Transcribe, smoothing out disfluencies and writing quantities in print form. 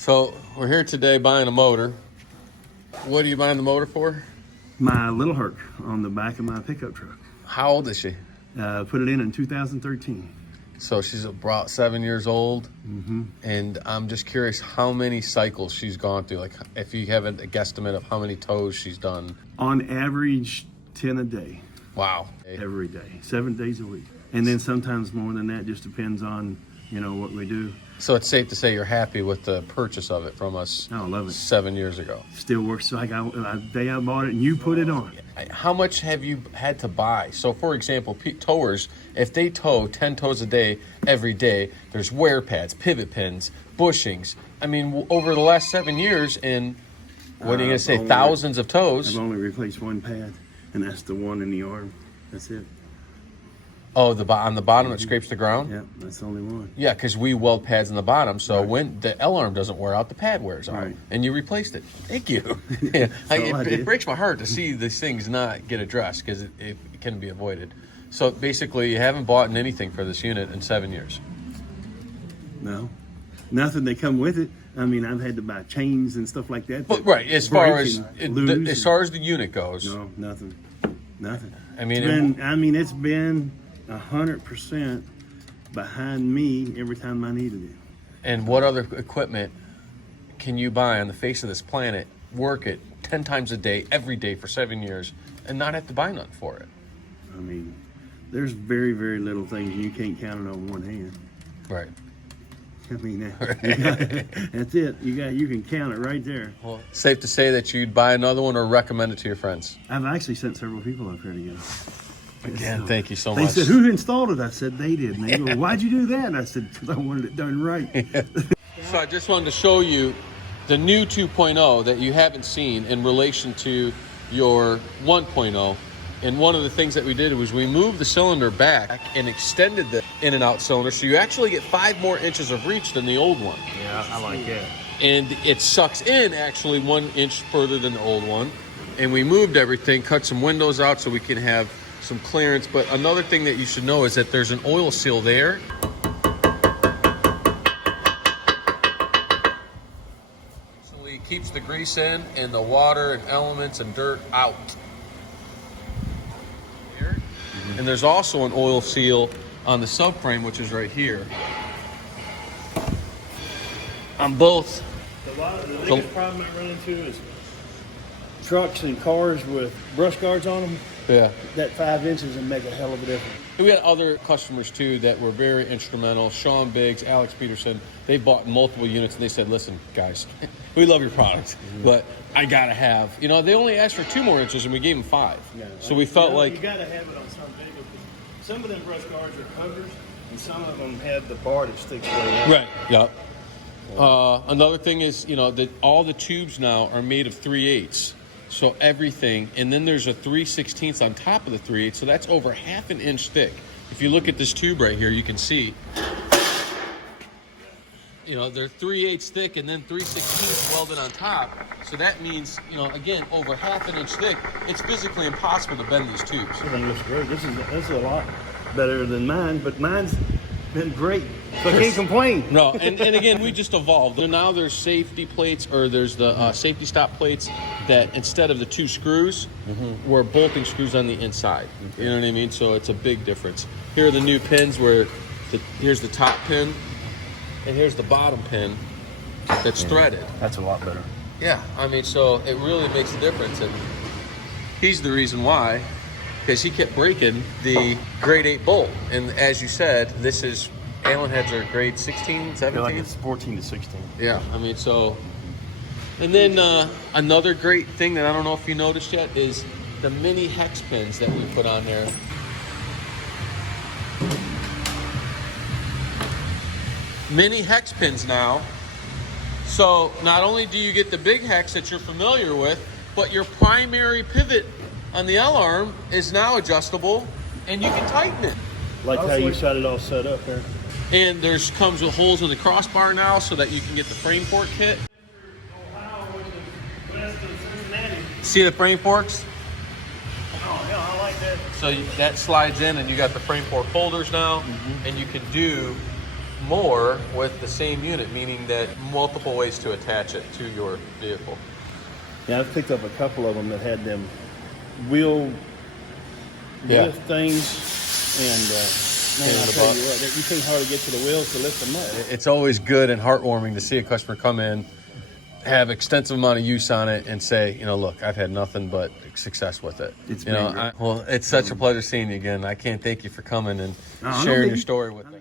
So we're here today buying a motor. What are you buying the motor for? My little Herc on the back of my pickup truck. How old is she? Put it in 2013. So she's about 7 years old. Mm-hmm. And I'm just curious how many cycles she's gone through. Like if you have a guesstimate of how many tows she's done. On average, 10 a day. Wow. Every day, 7 days a week. And then sometimes more than that, just depends on, what we do. So it's safe to say you're happy with the purchase of it from us. I love it. 7 years ago. Still works like the day I bought it and you put it on. How much have you had to buy? So for example, towers, if they tow 10 tows a day, every day, there's wear pads, pivot pins, bushings. I mean, over the last 7 years, and what are you going to say, thousands of tows? I've only replaced one pad, and that's the one in the arm. That's it. Oh, on the bottom that scrapes the ground? Yeah, that's the only one. Yeah, because we weld pads in the bottom, so when the L-arm doesn't wear out, the pad wears out. Right. And you replaced it. Thank you. Yeah. It breaks my heart to see these things not get addressed because it can be avoided. So basically, you haven't bought anything for this unit in 7 years. No, nothing. They come with it. I mean, I've had to buy chains and stuff like that. But right, as far as the unit goes. No, nothing. I mean, it's been 100% behind me every time I needed it. And what other equipment can you buy on the face of this planet, work it 10 times a day, every day for 7 years, and not have to buy nothing for it? I mean, there's very, very little things you can't count it on one hand. Right. I mean, that's it. You can count it right there. Well, safe to say that you'd buy another one or recommend it to your friends. I've actually sent several people up here to get it. Again, thank you so much. They said, "Who installed it?" I said, "They did." And they go, "Why'd you do that?" And I said, "Because I wanted it done right." So I just wanted to show you the new 2.0 that you haven't seen in relation to your 1.0. And one of the things that we did was we moved the cylinder back and extended the in and out cylinder, so you actually get 5 more inches of reach than the old one. Yeah, I like that. And it sucks in actually 1 inch further than the old one. And we moved everything, cut some windows out so we can have some clearance. But another thing that you should know is that there's an oil seal there. So it keeps the grease in and the water and elements and dirt out. And there's also an oil seal on the subframe, which is right here. On both. The biggest problem I run into is trucks and cars with brush guards on them. Yeah. That 5 inches and make a hell of a difference. We had other customers too that were very instrumental. Sean Biggs, Alex Peterson, they bought multiple units and they said, "Listen, guys, we love your product, but I gotta have." They only asked for 2 more inches and we gave them 5. Yeah, so we felt like you gotta have it on some vehicles. Some of them brush guards are covers, and some of them have the bar that sticks way out. Right. Yeah. Another thing is, that all the tubes now are made of 3/8. So everything, and then there's a 3/16 on top of the 3/8, so that's over half an inch thick. If you look at this tube right here, you can see, they're 3/8 thick and then 3/16 welded on top. So that means, again, over half an inch thick. It's physically impossible to bend these tubes. Everything looks great. This is a lot better than mine, but mine's been great. So I can't complain. No, and again, we just evolved. And now there's safety plates, or there's the safety stop plates that instead of the 2 screws, we're bolting screws on the inside. Okay. You know what I mean? So it's a big difference. Here are the new pins where here's the top pin, and here's the bottom pin that's threaded. That's a lot better. Yeah, I mean, so it really makes a difference. And he's the reason why, because he kept breaking the grade 8 bolt. And as you said, Allen heads are grade 16, 17? Like it's 14 to 16. Yeah, I mean, so. And then another great thing that I don't know if you noticed yet is the mini hex pins that we put on there. Mini hex pins now. So not only do you get the big hex that you're familiar with, but your primary pivot on the L-arm is now adjustable, and you can tighten it. Like how you got it all set up there. And comes with holes in the crossbar now so that you can get the frame fork kit. See the frame forks? Oh, yeah, I like that. So that slides in and you got the frame fork holders now, and you can do more with the same unit, meaning that multiple ways to attach it to your vehicle. Yeah, I've picked up a couple of them that had them wheel lift things, and man, I'll tell you what, you can't hardly get to the wheels to lift them up. It's always good and heartwarming to see a customer come in, have extensive amount of use on it, and say, you know, look, I've had nothing but success with it. It's you know, great. well, it's such a pleasure seeing you again. I can't thank you for coming and sharing your story with us.